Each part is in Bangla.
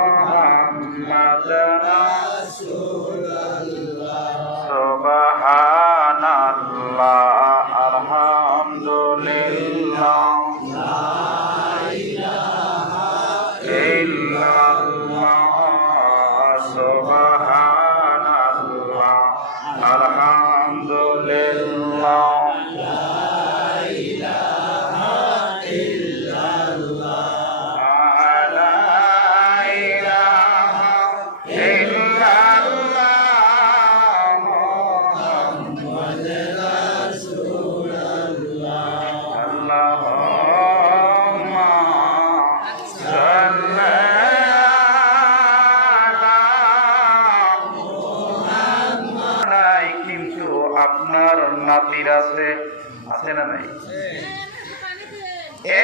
মুহাম্মাদ রাসূলুল্লাহ সুবহানাল্লাহ আলহামদুলিল্লাহ লা ইলাহা ইল্লাল্লাহ সুবহানাল্লাহ আলহামদুলিল্লাহ আপনার নাতির আছে না নাই?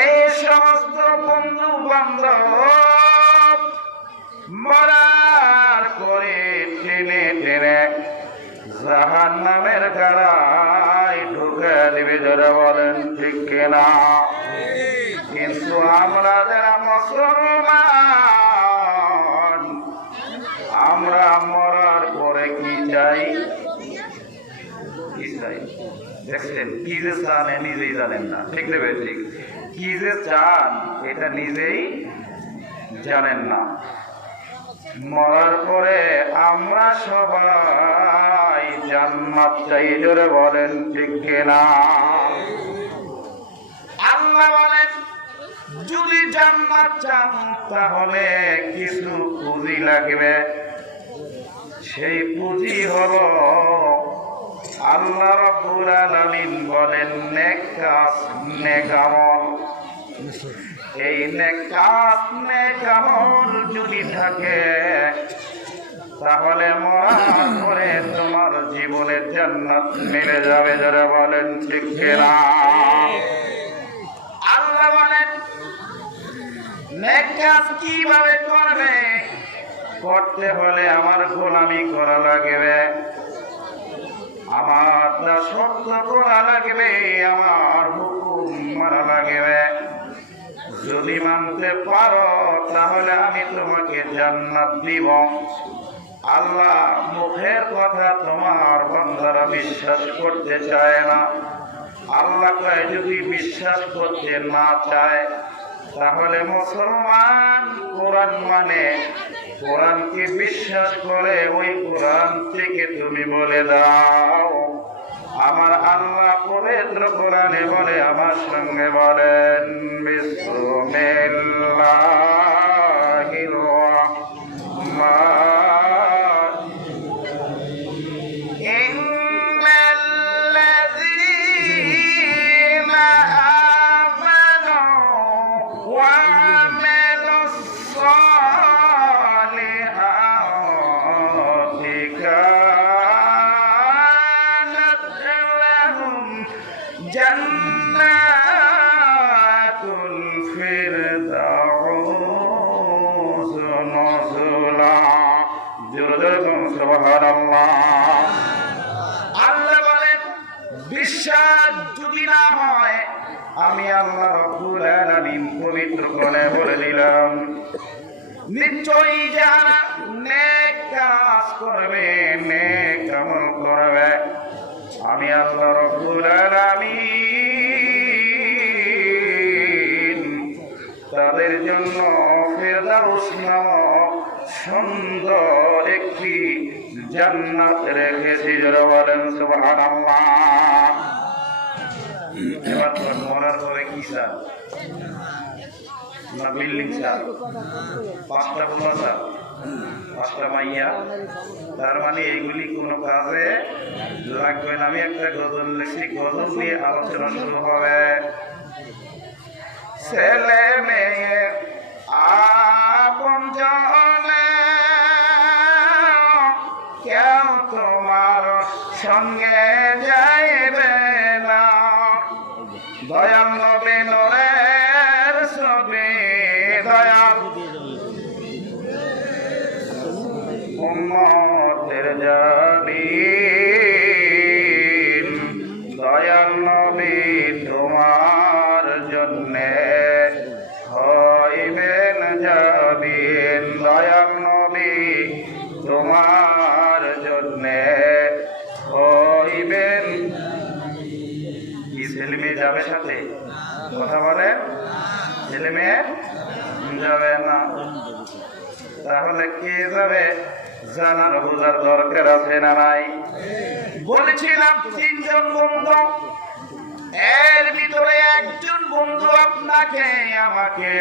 এই সমস্ত বন্ধু বান্ধব মরার করে টেনে টেনে জাহান্নামের গাড়ায় ঢুকে দিবে, যারা বলেন ঠিক কিনা? কিন্তু আমরা যারা মুসলমান, আমরা মরার পরে কি চাই? দেখছেন কি যে চান নিজেই জানেন না, ঠিক দেবে? ঠিক কি যে চান এটা নিজেই জানেন না। মরার পরে আমরা সবাই জান্নাত চাই, জোরে বলেন ঠিক কিনা? আল্লাহ বলেন যদি জান্নাত চান তাহলে কিছু পুঁজি লাগবে। সেই পুঁজি হলো আল্লাহ রাব্বুল আলামিন বলেন নেক কাজ নেক আমল। এই নেক কাজ নেক আমল যদি থাকে তাহলে মরার পরে তোমার জীবনের জান্নাত মিলে যাবে, যারা বলেন ঠিক কিনা? আল্লাহ বলেন নেক কাজ কিভাবে করবে? করতে হলে আমার গোলামি করা লাগবে, আমার দাসত্ব করা লাগবে, আমার হুকুম মানা লাগবে। যদি মানতে পারো তাহলে আমি তোমাকে জান্নাত দিব। আল্লাহ মুখের কথা তোমার বান্দারা বিশ্বাস করতে চায় না। আল্লাহ কয় যদি বিশ্বাস করতে না চায় তাহলে মুসলমান কোরআন মানে, কোরআনকে বিশ্বাস করে ওই কোরআন থেকে তুমি বলে দাও। আমার আল্লাহ পবিত্র কোরআনে বলে, আমার সঙ্গে বলেন বিসমিল্লাহির রাহমানির জান্নাতুল ফিরদাউস নুজুলা। জোরে জোরে সুবহানাল্লাহ। আল্লাহ বলেন বিশ্বাস যদি না হয়, আমি আল্লাহ রাব্বুল আলামিন পবিত্র কোরআনে বলে দিলাম নিশ্চয়ই যারা নেক কাজ করবে, নেক আমল করবে, আমি আল্লাহ রাব্বুল আলামিন তাদের জন্য ফিরদাউস নামক সুন্দর একটি জান্নাত রেখেছি, যারা বলেন সুবহানাল্লাহ। এবার মরার পরে কি চান? না বিল্ডিং চান, 5টা বোমা চান, 5টা মাইয়া? তার মানে এইগুলি কোনো কাজে লাগবে না। আমি একটা গজল লিখছি, গজল নিয়ে আলোচনা শুরু হবে। ছেলে মেয়ে আপনজনে কেউ তোমার সঙ্গে যাইবে না, দয়াল নবী নূরের ছবি, দয়াল উম্মতের জামিন, দয়াল নবী তোমার জন্যে হইবেন যাবি। দিন দয়াল নবী তোমার জন্যে হইবেন। কি ছেলে মেয়ে যাবে সাথে? কথা বলে, ছেলে মেয়ে যাবে না। তাহলে কে যাবে? জানার বোঝার দরকার আছে না নাই? বলেছিলাম তিনজন বন্ধু, এর ভিতরে একজন বন্ধু আপনাকে আমাকে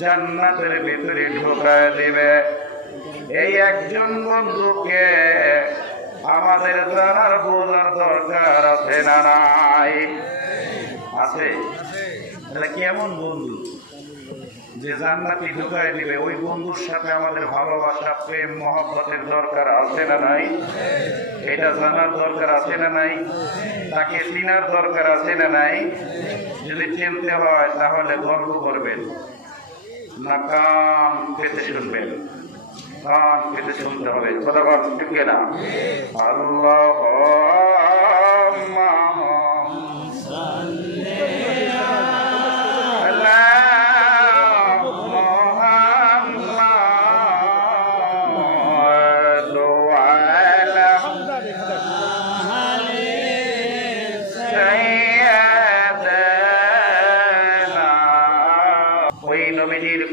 জান্নাতের ভিতরে ঢোকায় দিবে। এই একজন বন্ধুকে আমাদের জানার বোঝার দরকার আছে না নাই? আছে। তাহলে কেমন বন্ধু যে জান্নাতে ঢুকায় দিবে? ওই বন্ধুর সাথে আমাদের ভালোবাসা, প্রেম, মহব্বতের দরকার আছে না নাই? এটা জানার দরকার আছে না নাই? তাকে চিনার দরকার আছে না নাই? যদি চিনতে হয় তাহলে গল্প করবেন না কান পেতে শুনবেন? কান পেতে শুনতে হবে। কথা বল, ঠিক না? আল্লাহ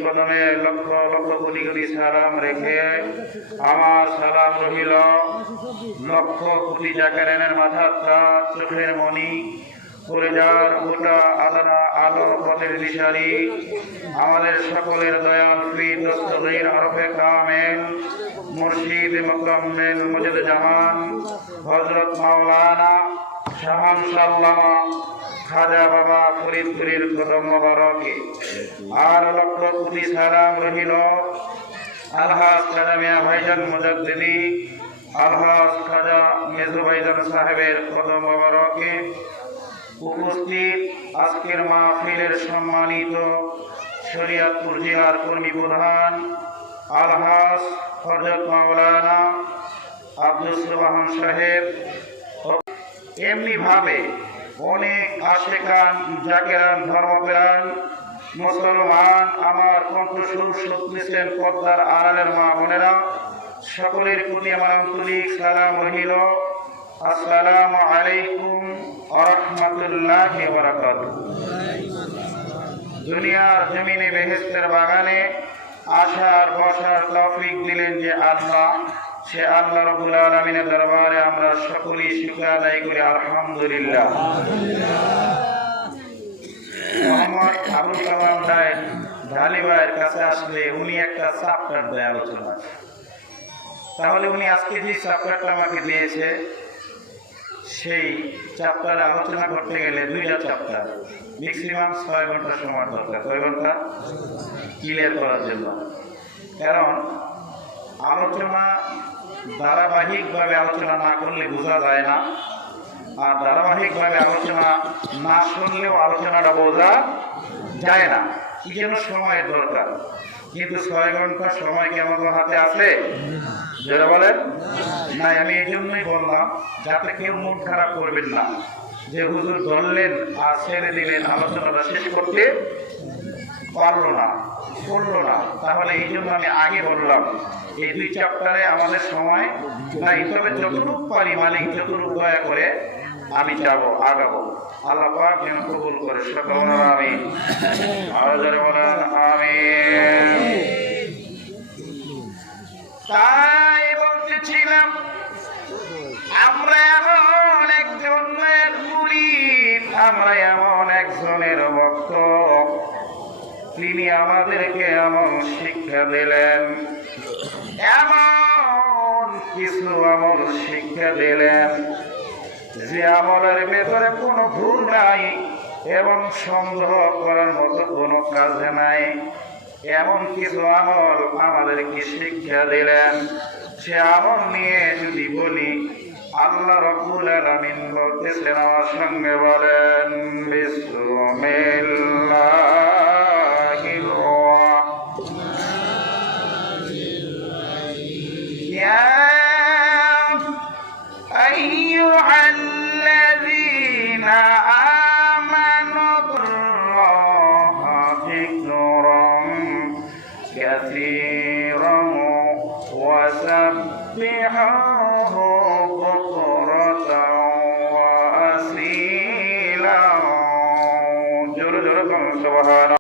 কদমে লক্ষ লক্ষ কোটি কোটি সালাম রেখে আমার সালাম রহিল লক্ষ কোটি জাকারেনের মাথার তাজ, চোখের মণি, কলিজার গোটা আলাদা আলোর পথের দিশারি, আমাদের সকলের দয়াল পীর দস্তগীর আরফে কামেল মুর্শিদ মুকাম্মেল মুজিদ জাহান হযরত মাওলানা শাহান সাল্লামা খাজা বাবা ফরিদপুরের কদম মোবারকে আর লক্ষ কোটি সালাম রহিল আলহাজ খাজা মিয়া ভাইজান মুজাদ্দিদি, আলহাজ খাজা মেজু ভাইজান সাহেবের কদম মোবারকে। উপস্থিত আজকের মাহফিলের সম্মানিত শরীয়তপুর জেলার কর্মী প্রধান আলহাজ হযরত মাওলানা আব্দুল সুবহান সাহেব, এমনি ভাবে অনেক আশেকান জাকেরান ধর্মপ্রাণ মুসলমান আমার কণ্ঠস্বর শুনতেছেন পর্দার আড়ালের মা বোনেরা, সকলের প্রতি আমার আন্তরিক সালাম রহিল। আসসালামু আলাইকুম ওয়া রাহমাতুল্লাহি ওয়া বারাকাতুহু। দুনিয়ার জমিনে বেহেশতের বাগানে আসার বসার তৌফিক দিলেন যে আল্লাহ, সে আল্লাহ রাব্বুল আলামিনের দরবারে আমরা সকলেই শুকর আদায় করি আলহামদুলিল্লাহ। মোহাম্মদ আবুল কালাম ঢালী ভাইয়ের কাছে আসলে উনি একটা চ্যাপ্টার দেয় আলোচনা। তাহলে উনি আজকে যে চ্যাপ্টারটা আমাকে দিয়েছে সেই চ্যাপ্টার আলোচনা করতে গেলে দুইটা চ্যাপ্টার, ম্যাক্সিমাম 6 ঘন্টা সময় দরকার। 6 ঘন্টা ক্লিয়ার করার জন্য। কারণ আলোচনা ধারাবাহিকভাবে আলোচনা না করলে বোঝা যায় না, আর ধারাবাহিকভাবে আলোচনা না শুনলেও আলোচনাটা বোঝা যায় না। কি জন্য সময়ের দরকার। কিন্তু 6 ঘন্টা সময় কি আমাদের হাতে আছে? যারা বলেন নাই, আমি এই জন্যই বললাম যাতে কেউ মন খারাপ করবেন না যে হুজুর ধরলেন আর ছেড়ে দিলেন, আলোচনাটা শেষ করতে পারলো না, করলো না। তাহলে এই জন্য আমি আগে বললাম এই 2 চ্যাপ্টারে আমাদের সময় নাই, তবে যতটুকু পারি মালিক যতটুকু দয়া করে আমি যাব, আগাবো। আল্লাহ পাক যেন কবুল করে সকল। আমিন। আর যারা বলেন আমিন। তাই বলতেছিলাম আমরা এমন একজনের মুরিদ, আমরা এমন একজনের ভক্ত, তিনি আমাদেরকে এমন শিক্ষা দিলেন, এমন কিছু আমল শিক্ষা দিলেন যে আমলের ভেতরে কোনো ভুল নাই এবং সন্দেহ করার মতো কোনো কাজ নাই। এমন কিছু আমল আমাদেরকে শিক্ষা দিলেন, সে আমল নিয়ে যদি বলি আল্লাহ রাব্বুল আলামিন বলতেছেন, আমার সঙ্গে বলেন বিসমিল্লাহির আইয়ুহাল্লাযীনা আমানু বিল্লাহি যিকরান كثيرا وسبحوه بكرة وأصيلا. جل جل سبحان